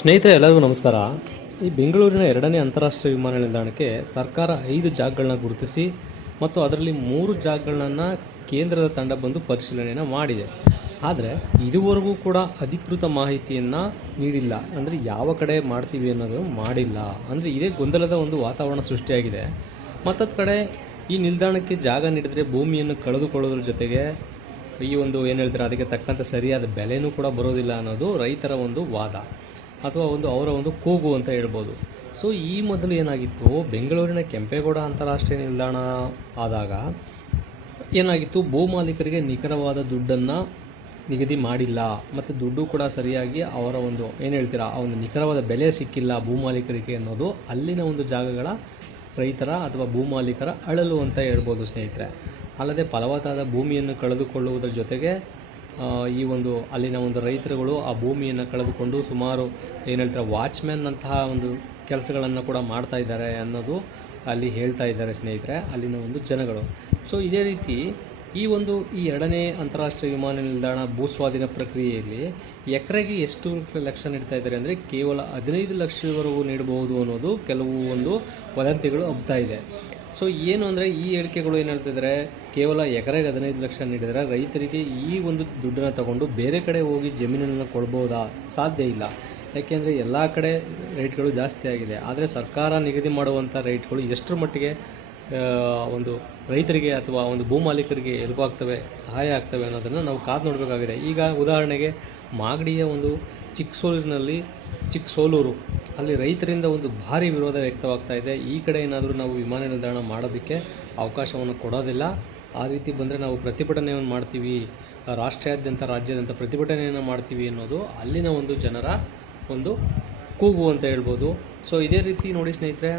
ಸ್ನೇಹಿತರೆ, ಎಲ್ಲರಿಗೂ ನಮಸ್ಕಾರ. ಈ ಬೆಂಗಳೂರಿನ ಎರಡನೇ ಅಂತಾರಾಷ್ಟ್ರೀಯ ವಿಮಾನ ನಿಲ್ದಾಣಕ್ಕೆ ಸರ್ಕಾರ ಐದು ಜಾಗಗಳನ್ನ ಗುರುತಿಸಿ ಮತ್ತು ಅದರಲ್ಲಿ ಮೂರು ಜಾಗಗಳನ್ನು ಕೇಂದ್ರದ ತಂಡ ಬಂದು ಪರಿಶೀಲನೆಯನ್ನು ಮಾಡಿದೆ. ಆದರೆ ಇದುವರೆಗೂ ಕೂಡ ಅಧಿಕೃತ ಮಾಹಿತಿಯನ್ನು ನೀಡಿಲ್ಲ. ಅಂದರೆ ಯಾವ ಕಡೆ ಮಾಡ್ತೀವಿ ಅನ್ನೋದು ಮಾಡಿಲ್ಲ. ಅಂದರೆ ಇದೇ ಗೊಂದಲದ ಒಂದು ವಾತಾವರಣ ಸೃಷ್ಟಿಯಾಗಿದೆ. ಮತ್ತೊಂದು ಕಡೆ ಈ ನಿಲ್ದಾಣಕ್ಕೆ ಜಾಗ ನೀಡಿದರೆ ಭೂಮಿಯನ್ನು ಕಳೆದುಕೊಳ್ಳೋದ್ರ ಜೊತೆಗೆ ಈ ಒಂದು ಏನು ಹೇಳ್ತಾರೆ, ಅದಕ್ಕೆ ತಕ್ಕಂಥ ಸರಿಯಾದ ಬೆಲೆನೂ ಕೂಡ ಬರೋದಿಲ್ಲ ಅನ್ನೋದು ರೈತರ ಒಂದು ವಾದ. ಅಥವಾ ಒಂದು ಅವರ ಒಂದು ಕೂಗು ಅಂತ ಹೇಳ್ಬೋದು. ಸೊ ಈ ಮೊದಲು ಏನಾಗಿತ್ತು? ಬೆಂಗಳೂರಿನ ಕೆಂಪೇಗೌಡ ಅಂತಾರಾಷ್ಟ್ರೀಯ ನಿಲ್ದಾಣ ಆದಾಗ ಏನಾಗಿತ್ತು? ಭೂ ಮಾಲೀಕರಿಗೆ ನಿಖರವಾದ ದುಡ್ಡನ್ನು ನಿಗದಿ ಮಾಡಿಲ್ಲ. ಮತ್ತು ದುಡ್ಡು ಕೂಡ ಸರಿಯಾಗಿ ಅವರ ಒಂದು, ಏನು ಹೇಳ್ತೀರಾ? ಆ ಒಂದು ನಿಖರವಾದ ಬೆಲೆ ಸಿಕ್ಕಿಲ್ಲ ಭೂ ಮಾಲೀಕರಿಗೆ ಅನ್ನೋದು ಅಲ್ಲಿನ ಒಂದು ಜಾಗಗಳ ರೈತರ ಅಥವಾ ಭೂ ಮಾಲೀಕರ ಅಳಲು ಅಂತ ಹೇಳ್ಬೋದು ಸ್ನೇಹಿತರೆ. ಅಲ್ಲದೆ ಫಲವತ್ತಾದ ಭೂಮಿಯನ್ನು ಕಳೆದುಕೊಳ್ಳುವುದರ ಜೊತೆಗೆ ಈ ಒಂದು ಅಲ್ಲಿನ ಒಂದು ರೈತರುಗಳು ಆ ಭೂಮಿಯನ್ನು ಕಳೆದುಕೊಂಡು ಸುಮಾರು, ಏನು ಹೇಳ್ತಾರೆ ವಾಚ್ಮ್ಯಾನ್ ಅಂತಹ ಒಂದು ಕೆಲಸಗಳನ್ನು ಕೂಡ ಮಾಡ್ತಾ ಇದ್ದಾರೆ ಅನ್ನೋದು ಅಲ್ಲಿ ಹೇಳ್ತಾ ಇದ್ದಾರೆ ಸ್ನೇಹಿತರೆ, ಅಲ್ಲಿನ ಒಂದು ಜನಗಳು. ಸೊ ಇದೇ ರೀತಿ ಈ ಒಂದು, ಈ ಎರಡನೇ ಅಂತಾರಾಷ್ಟ್ರೀಯ ವಿಮಾನ ನಿಲ್ದಾಣ ಭೂಸ್ವಾಧೀನ ಪ್ರಕ್ರಿಯೆಯಲ್ಲಿ ಎಕರೆಗೆ ಎಷ್ಟು ಲಕ್ಷ ನೀಡ್ತಾ ಇದ್ದಾರೆ ಅಂದರೆ ಕೇವಲ ಹದಿನೈದು ಲಕ್ಷವರೆಗೂ ನೀಡಬಹುದು ಅನ್ನೋದು ಕೆಲವು ಒಂದು ವದಂತಿಗಳು ಹಬ್ತಾ ಇದೆ. ಸೊ ಏನು ಅಂದರೆ ಈ ಹೇಳಿಕೆಗಳು ಏನು ಹೇಳ್ತಿದ್ದಾರೆ ಕೇವಲ ಎಕರೆಗೆ ಹದಿನೈದು ಲಕ್ಷ ನೀಡಿದರೆ ರೈತರಿಗೆ ಈ ಒಂದು ದುಡ್ಡನ್ನು ತಗೊಂಡು ಬೇರೆ ಕಡೆ ಹೋಗಿ ಜಮೀನನ್ನು ಕೊಡ್ಬೋದಾ? ಸಾಧ್ಯ ಇಲ್ಲ. ಯಾಕೆಂದರೆ ಎಲ್ಲ ಕಡೆ ರೇಟ್ಗಳು ಜಾಸ್ತಿ ಆಗಿದೆ. ಆದರೆ ಸರ್ಕಾರ ನಿಗದಿ ಮಾಡುವಂಥ ರೇಟ್ಗಳು ಎಷ್ಟರ ಮಟ್ಟಿಗೆ? ಒಂದು ರೈತರಿಗೆ ಅಥವಾ ಒಂದು ಭೂಮಾಲೀಕರಿಗೆ ಹೆಲ್ಪ್ ಆಗ್ತವೆ, ಸಹಾಯ ಆಗ್ತವೆ ಅನ್ನೋದನ್ನು ನಾವು ಕಾದು ನೋಡಬೇಕಾಗಿದೆ. ಈಗ ಉದಾಹರಣೆಗೆ ಮಾಗಡಿಯ ಒಂದು ಚಿಕ್ಕಸೋಲಿನಲ್ಲಿ ಚಿಕ್ಕಸೋಲೂರು ಅಲ್ಲಿ ರೈತರಿಂದ ಒಂದು ಭಾರಿ ವಿರೋಧ ವ್ಯಕ್ತವಾಗ್ತಾ ಇದೆ. ಈ ಕಡೆ ಏನಾದರೂ ನಾವು ವಿಮಾನ ನಿಲ್ದಾಣ ಮಾಡೋದಕ್ಕೆ ಅವಕಾಶವನ್ನು ಕೊಡೋದಿಲ್ಲ. ಆ ರೀತಿ ಬಂದರೆ ನಾವು ಪ್ರತಿಭಟನೆಯನ್ನು ಮಾಡ್ತೀವಿ, ರಾಷ್ಟ್ರಾದ್ಯಂತ, ರಾಜ್ಯಾದ್ಯಂತ ಪ್ರತಿಭಟನೆಯನ್ನು ಮಾಡ್ತೀವಿ ಅನ್ನೋದು ಅಲ್ಲಿನ ಒಂದು ಜನರ ಒಂದು ಕೂಗು ಅಂತ ಹೇಳ್ಬೋದು. ಸೊ ಇದೇ ರೀತಿ ನೋಡಿ ಸ್ನೇಹಿತರೆ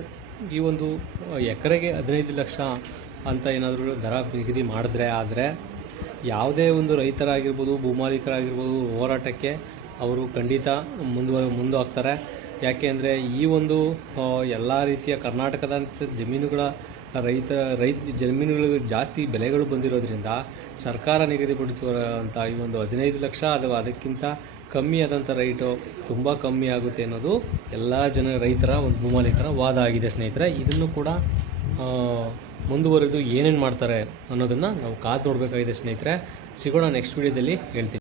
ಈ ಒಂದು ಎಕರೆಗೆ ಹದಿನೈದು ಲಕ್ಷ ಅಂತ ಏನಾದರೂ ದರ ನಿಗದಿ ಮಾಡಿದ್ರೆ ಆದರೆ ಯಾವುದೇ ಒಂದು ರೈತರಾಗಿರ್ಬೋದು, ಭೂಮಾಲೀಕರಾಗಿರ್ಬೋದು ಹೋರಾಟಕ್ಕೆ ಅವರು ಖಂಡಿತ ಮುಂದುವ ಮುಂದಾಗ್ತಾರೆ. ಯಾಕೆ ಅಂದರೆ ಈ ಒಂದು ಎಲ್ಲ ರೀತಿಯ ಕರ್ನಾಟಕದಂಥ ಜಮೀನುಗಳ ರೈತ ರೈತ ಜಮೀನುಗಳಿಗೆ ಜಾಸ್ತಿ ಬೆಲೆಗಳು ಬಂದಿರೋದ್ರಿಂದ ಸರ್ಕಾರ ನಿಗದಿಪಡಿಸುವಂಥ ಈ ಒಂದು ಹದಿನೈದು ಲಕ್ಷ ಅಥವಾ ಅದಕ್ಕಿಂತ ಕಮ್ಮಿ ಆದಂಥ ರೈಟು ತುಂಬ ಕಮ್ಮಿ ಆಗುತ್ತೆ ಅನ್ನೋದು ಎಲ್ಲ ಜನ ರೈತರ ಒಂದು ಭೂಮಾಲೀಕರ ವಾದ ಆಗಿದೆ ಸ್ನೇಹಿತರೆ. ಇದನ್ನು ಕೂಡ ಮುಂದುವರೆದು ಏನೇನು ಮಾಡ್ತಾರೆ ಅನ್ನೋದನ್ನು ನಾವು ಕಾದು ನೋಡಬೇಕಾಗಿದೆ ಸ್ನೇಹಿತರೆ. ಸಿಗೋಣ ನೆಕ್ಸ್ಟ್ ವಿಡಿಯೋದಲ್ಲಿ ಹೇಳ್ತೀನಿ.